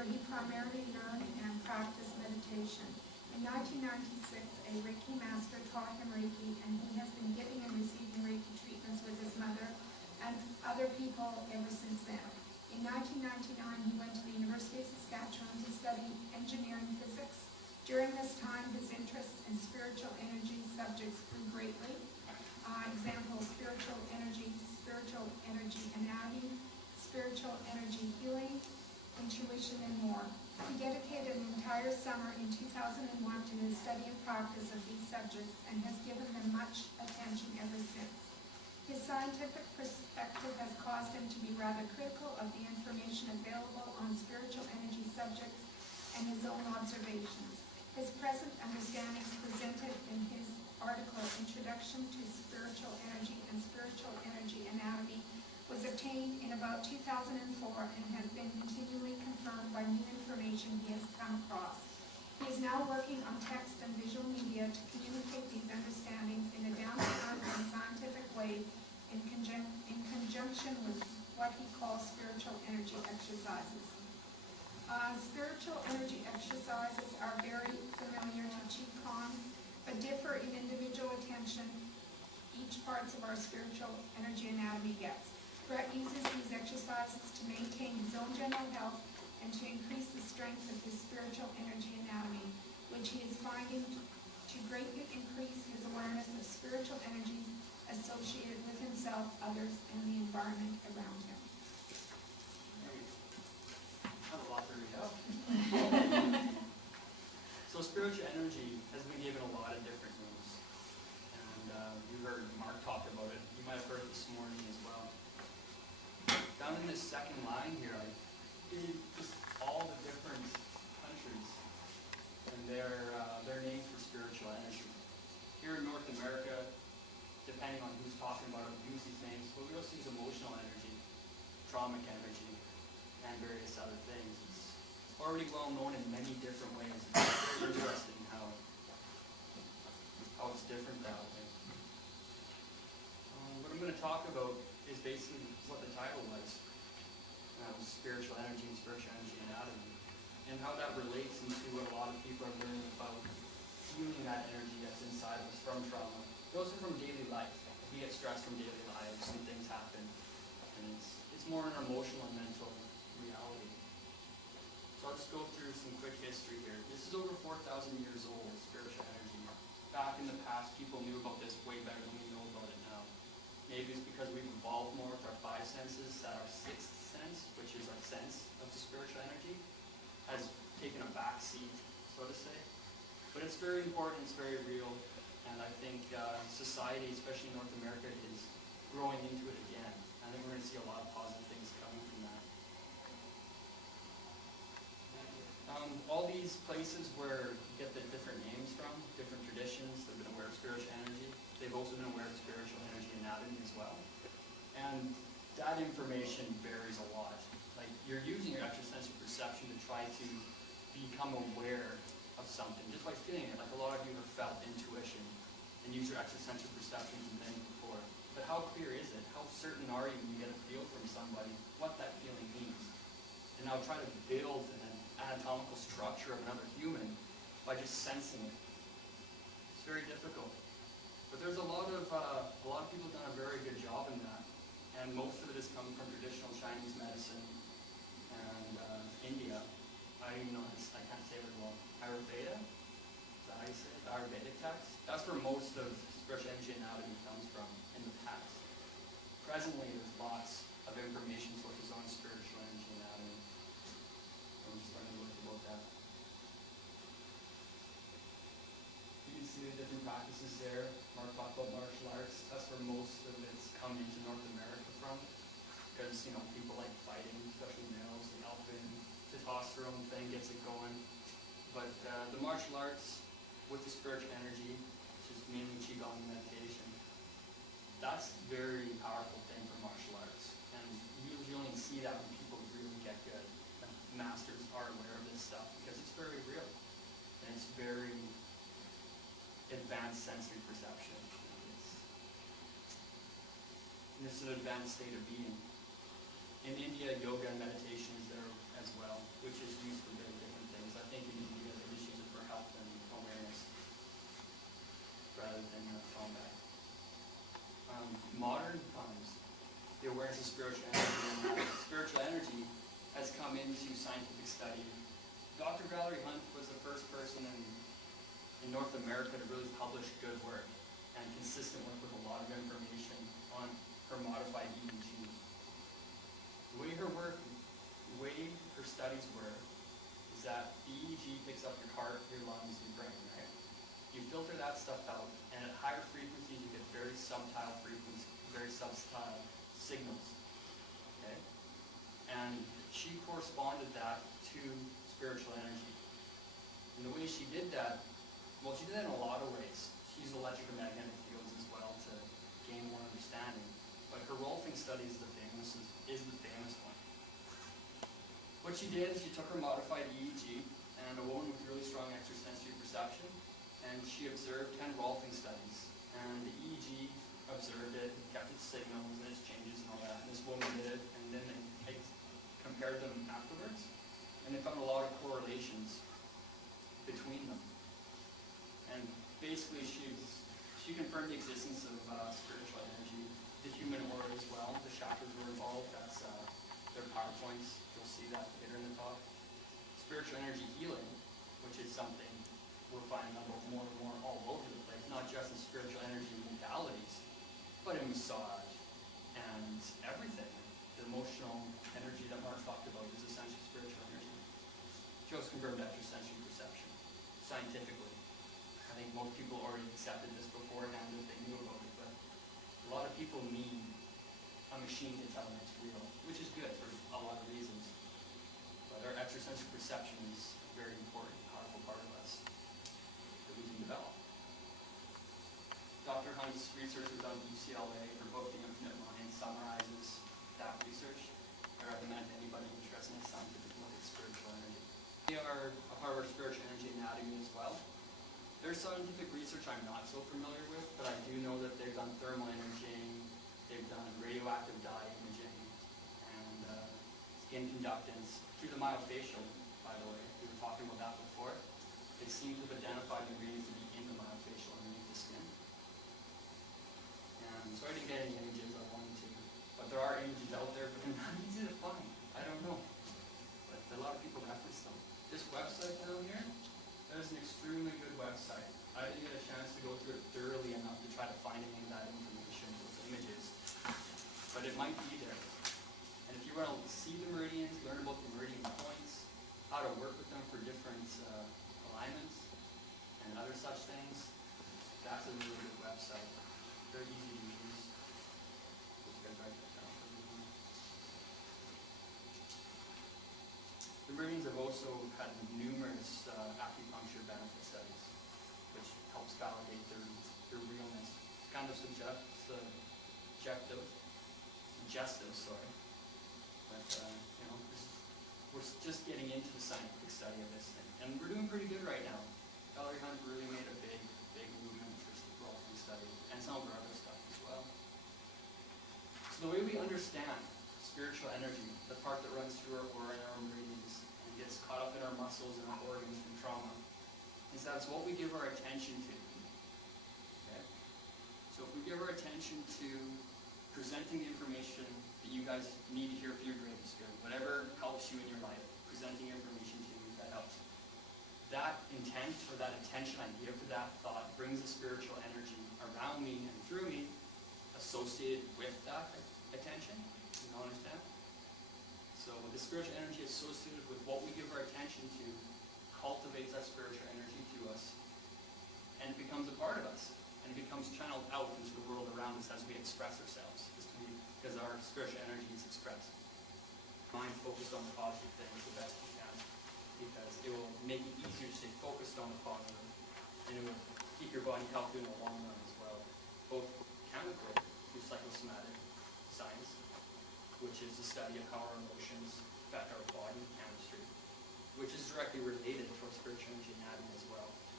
where he primarily learned and practiced meditation. In 1996, a Reiki master taught him Reiki, and he has been giving and receiving Reiki treatments with his mother and other people ever since then. In 1999, he went to the University of Saskatchewan to study engineering physics. During this time, his interests in spiritual energy subjects grew greatly. Examples: spiritual energy anatomy, spiritual energy healing, intuition, and more. He dedicated an entire summer in 2001 to his study and practice of these subjects and has given them much attention ever since. His scientific perspective has caused him to be rather critical of the information available on spiritual energy subjects and his own observations. His present understandings presented in his article, Introduction to Spiritual Energy and Spiritual Energy Anatomy, was obtained in about 2004 and has been continually confirmed by new information he has come across. He is now working on text and visual media to communicate these understandings in a down-to-earth and scientific way in conjunction with what he calls spiritual energy exercises. Spiritual energy exercises are very familiar to Qi-Gong, but differ in individual attention each parts of our spiritual energy anatomy gets. Brett uses these exercises to maintain his own general health and to increase the strength of his spiritual energy anatomy, which he is finding to greatly increase his awareness of spiritual energies associated with himself, others, and the environment around him. That's a lot to read out. So spiritual energy has been given a lot of different names. And you heard Mark talk about it. You might have heard it this morning as well. Down in this second line here, I did just all the different countries and their names for spiritual energy. Here in North America, depending on who's talking about it, we use these names, but we also use emotional energy, traumatic energy, and various other things. It's already well known in many different ways. It's very interesting how it's different that way. What I'm going to talk about is basically what the title was. Spiritual energy and spiritual energy anatomy, and how that relates into what a lot of people are learning about healing that energy that's inside of us from trauma. Those are from daily life. We get stressed from daily lives and things happen, and it's more in our emotional and mental reality. So I'll just go through some quick history here. This is over 4,000 years old, spiritual energy. Back in the past, people knew about this way better than we know about it now. Maybe it's because we've evolved more with our five senses, that our sixth sense, which is our sense of the spiritual energy, has taken a back seat, so to say. But it's very important, it's very real, and I think society, especially in North America, is growing into it again. I think we're going to see a lot of positive things coming from that. All these places where you get the different names from, different traditions, they've been aware of spiritual energy. They've also been aware of spiritual energy anatomy as well. And that information varies a lot. Like, you're using your extrasensory perception to try to become aware of something, just by feeling it. Like, a lot of you have felt intuition and used your extrasensory perception from then before. But how clear is it? How certain are you when you get a feel from somebody what that feeling means? And now try to build an anatomical structure of another human by just sensing it. It's very difficult. But there's a lot of people have done a very good job in that. And most of it has come from traditional Chinese medicine and India. I can't say it very well. Ayurveda? Is that how you say it? The Ayurvedic text? That's where most of spiritual energy anatomy comes from in the past. Presently, there's lots of information sources on spiritual energy anatomy. I'm just learning a little about that. You can see the different practices there. Mark talked about martial arts. That's where most of it's come into North America from. Because, people like fighting, especially males. The alpha and testosterone thing gets it going. But the martial arts with the spiritual energy, which is mainly Qi-Gong meditation, that's a very powerful thing for martial arts. And you usually only see that when people really get good. And masters are aware of this stuff because it's very real. And it's very advanced sensory perception. And it's an advanced state of being. In India, yoga and meditation is their as well, which is used for very different things. I think you guys just use it for health and awareness rather than combat. Modern times, the awareness of spiritual energy has come into scientific study. Dr. Valerie Hunt was the first person in North America to really publish good work and consistent work with a lot of information on her modified EEG. The way her studies were is that the EEG picks up your heart, your lungs, your brain, right? You filter that stuff out, and at higher frequencies you get very subtle signals, okay? And she corresponded that to spiritual energy. And the way she did that, well, she did that in a lot of ways. She used electromagnetic fields as well to gain more understanding. But her Rolfing study is the famous one. What she did is she took her modified EEG and a woman with really strong extrasensory perception, and she observed 10 Rolfing studies. And the EEG observed it, kept its signals and its changes and all that. And this woman did it, and then they compared them afterwards, and they found a lot of correlations between them. And basically, she confirmed the existence of spiritual energy, the human aura as well. The chakras were involved. That's their PowerPoints. You'll see that later in the talk. Spiritual energy healing, which is something we're finding out about more and more all over the place, not just in spiritual energy modalities, but in massage and everything. The emotional energy that Mark talked about is essentially spiritual energy. She also confirmed extrasensory perception, scientifically. I think most people already accepted this beforehand if they knew about it, but a lot of people need a machine to tell them it's real, which is good for a lot of reasons. But our extrasensory perception is a very important, powerful part of us that we can develop. Dr. Hunt's research was done at UCLA. Her book, The Infinite Mind, summarizes that research. I recommend to anybody interested in scientific look at spiritual energy. They are a part of our spiritual energy anatomy as well. There's scientific research I'm not so familiar with, but I do know that they've done thermal imaging, they've done radioactive dye imaging, and skin conductance through the myofascial, by the way. We were talking about that before. They seem to have identified ingredients to be in the myofascial underneath the skin. And so I didn't get any images I wanted to, but there are images out there, but they're not easy to find. I don't know. But a lot of people reference them. This website down here, that is an extremely good website. I didn't get a chance to go through it thoroughly enough to try to find any of that information with images, but it might be there. And if you want to see the meridians, learn about the meridian points, how to work with them for different alignments, and other such things, that's a really good website. Very easy to use. Just gotta write that down for everyone. The meridians have also had numerous acupuncture benefit studies, which helps validate their realness. It's kind of suggestive, but we're just getting into the scientific study of this thing, and we're doing pretty good right now. Valerie Hunt really made a big movement for Rolfing study, and some of our other stuff as well. So the way we understand spiritual energy, the part that runs through our aura and our meridians, and gets caught up in our muscles and our organs from trauma, is that it's what we give our attention to. Okay? So if we give our attention to presenting the information that you guys need to hear for your greatest good, whatever helps you in your life, presenting information to you that helps. That intent or that attention I give to that thought brings a spiritual energy around me and through me associated with that attention. You understand? So the spiritual energy associated with what we give our attention to cultivates that spiritual energy to us, and it becomes a part of us, and it becomes channeled out into the world around us as we express ourselves, because our spiritual energy is expressed. Mind focused on the positive things the best you can, because it will make it easier to stay focused on the positive, and it will keep your body healthy in the long run as well, both chemically through psychosomatic science, which is the study of how our emotions affect our body chemistry, which is directly related to our spiritual energy anatomy as well.